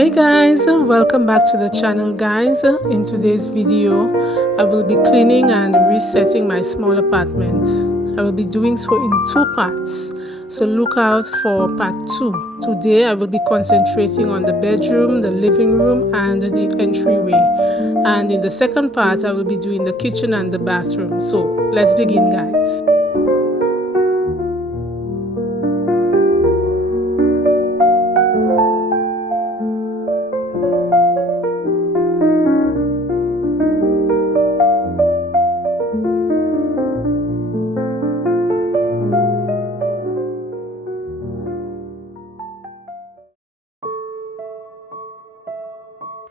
Hey guys, welcome back to the channel guys. In today's video I will be cleaning and resetting my small apartment. I will be doing so in two parts, so look out for part 2. Today I will be concentrating on the bedroom, the living room and the entryway, and in the second part I will be doing the kitchen and the bathroom. So let's begin guys.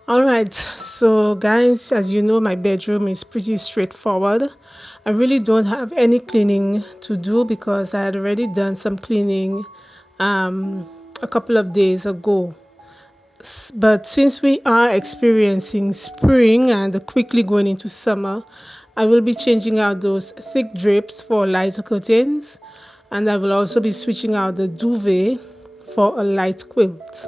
Alright, so guys, as you know, my bedroom is pretty straightforward. I really don't have any cleaning to do because I had already done some cleaning a couple of days ago. But since we are experiencing spring and quickly going into summer, I will be changing out those thick drapes for lighter curtains, and I will also be switching out the duvet for a light quilt.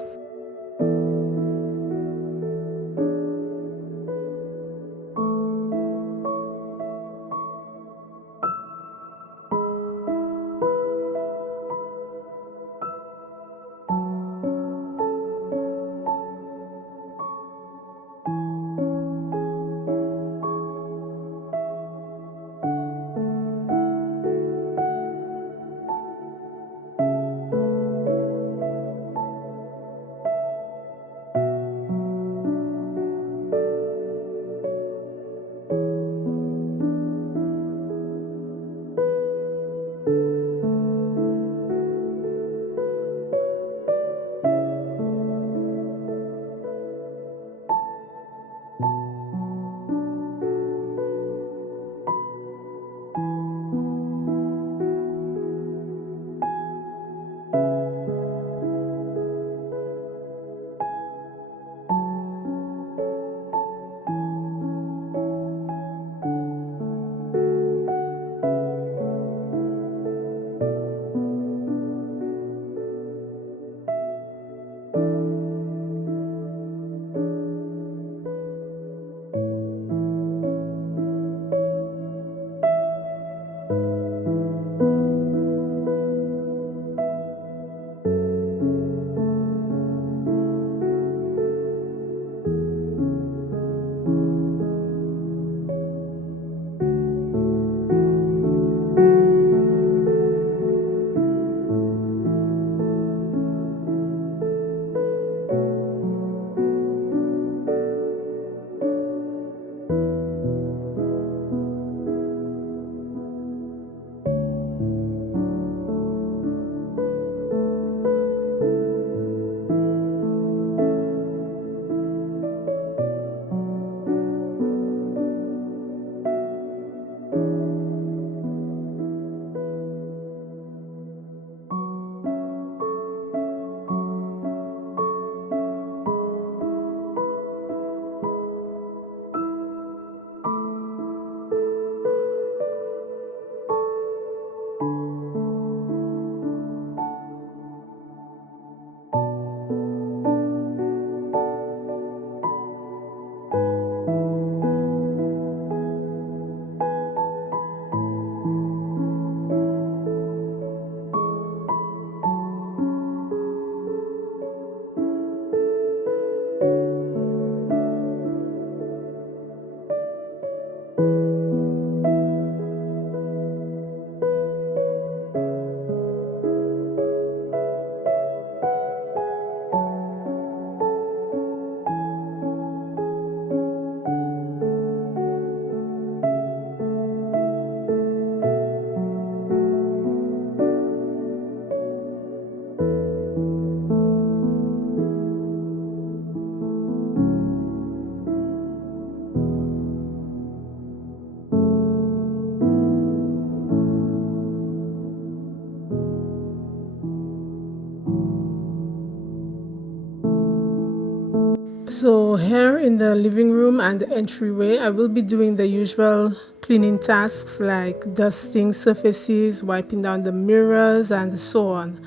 So here in the living room and the entryway, I will be doing the usual cleaning tasks like dusting surfaces, wiping down the mirrors and so on.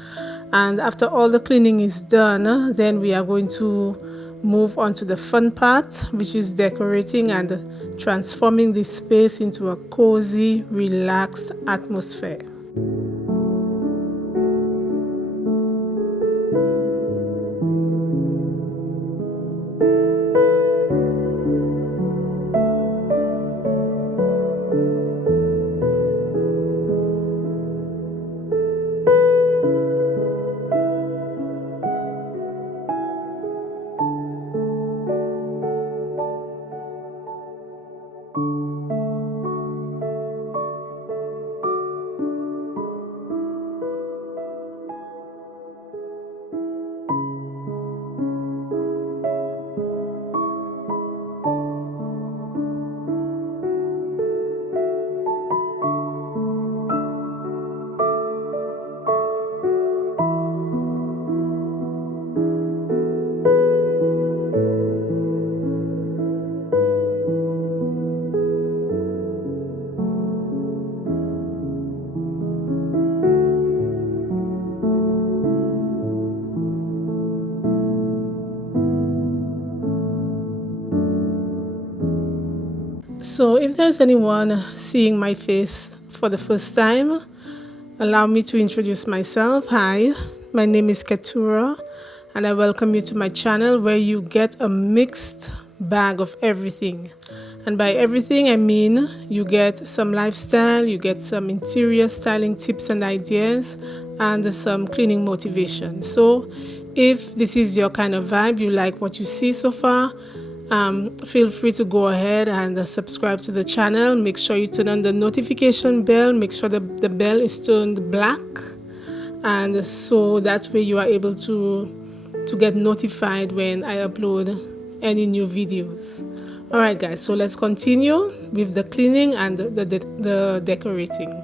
And after all the cleaning is done, then we are going to move on to the fun part, which is decorating and transforming this space into a cozy, relaxed atmosphere. So, if there's anyone seeing my face for the first time, allow me to introduce myself. Hi, my name is Ketura, and I welcome you to my channel where you get a mixed bag of everything. And by everything, I mean you get some lifestyle, you get some interior styling tips and ideas, and some cleaning motivation. So, if this is your kind of vibe, you like what you see so far, feel free to go ahead and subscribe to the channel. Make sure you turn on the notification bell. Make sure the bell is turned black, and so that way you are able to get notified when I upload any new videos. All right, guys. So let's continue with the cleaning and the decorating.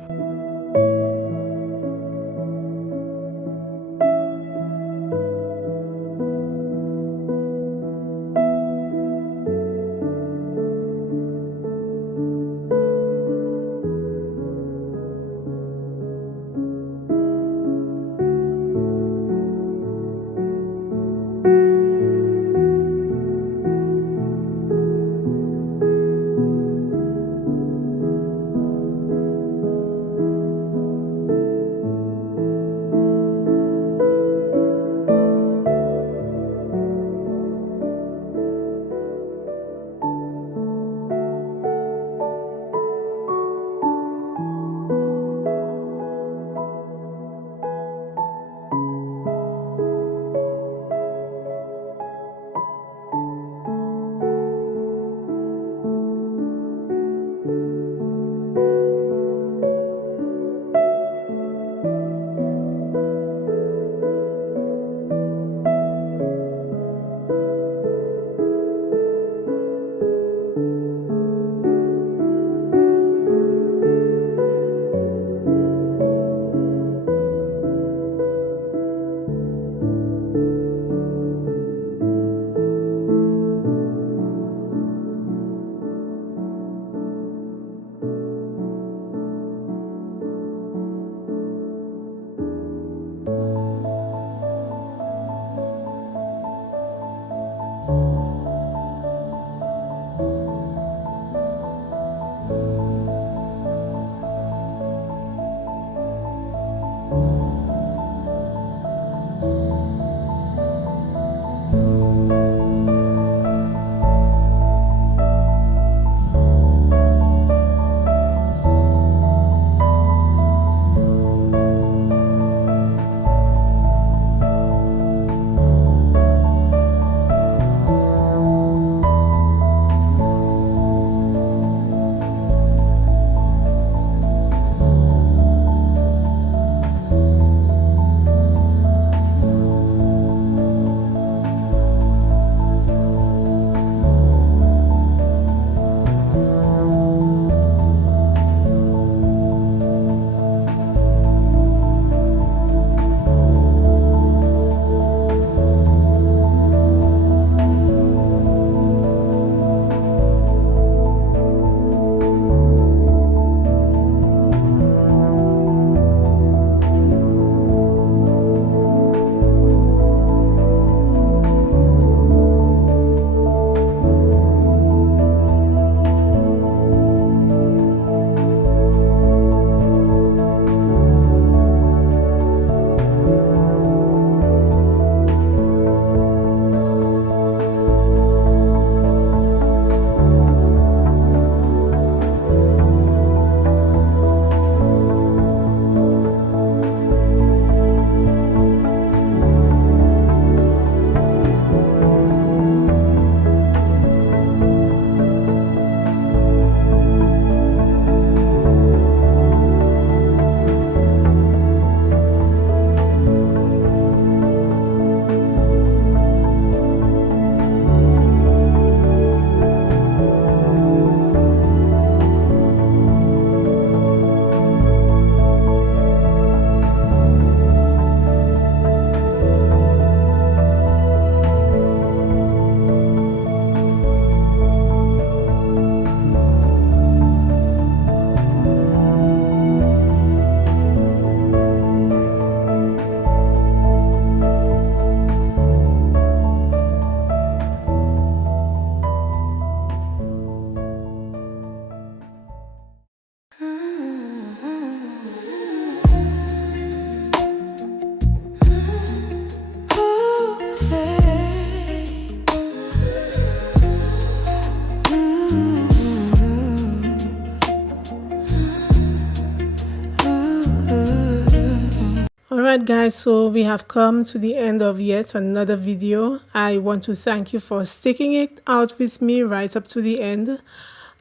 Alright guys, so we have come to the end of yet another video. I want to thank you for sticking it out with me right up to the end.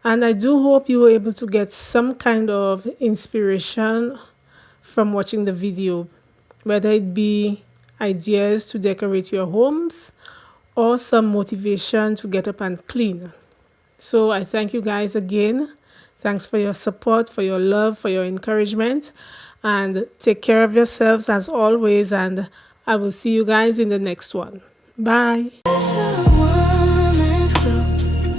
And I do hope you were able to get some kind of inspiration from watching the video, whether it be ideas to decorate your homes or some motivation to get up and clean. So I thank you guys again. Thanks for your support, for your love, for your encouragement, and take care of yourselves as always, and I will see you guys in the next one. Bye. There's a woman's glow,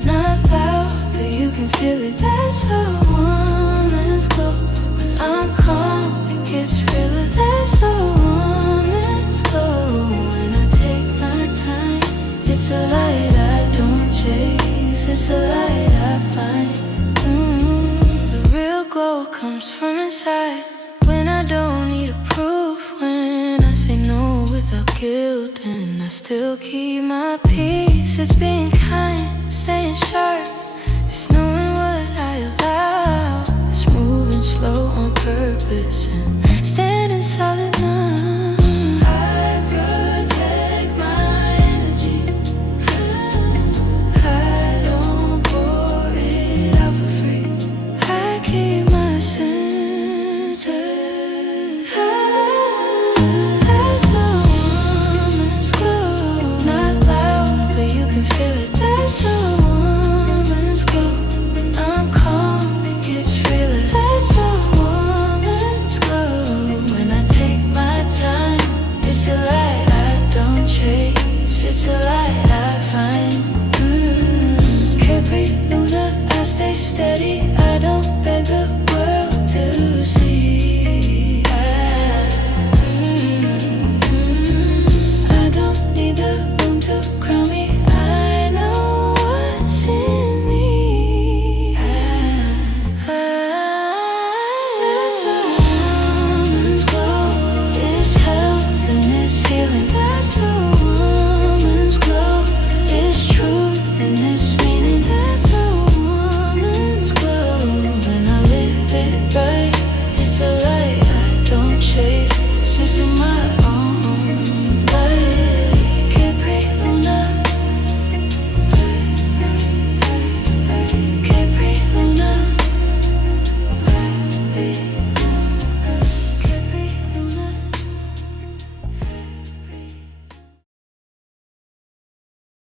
not loud, but you can feel it. There's a woman's glow. When I'm calm, it gets realer. There's a woman's glow. When I take my time, it's a light I don't chase, it's a light I find. The real glow comes from inside. When I don't need a proof, when I say no without guilt, and I still keep my peace. It's being kind, staying sharp, it's knowing what I allow.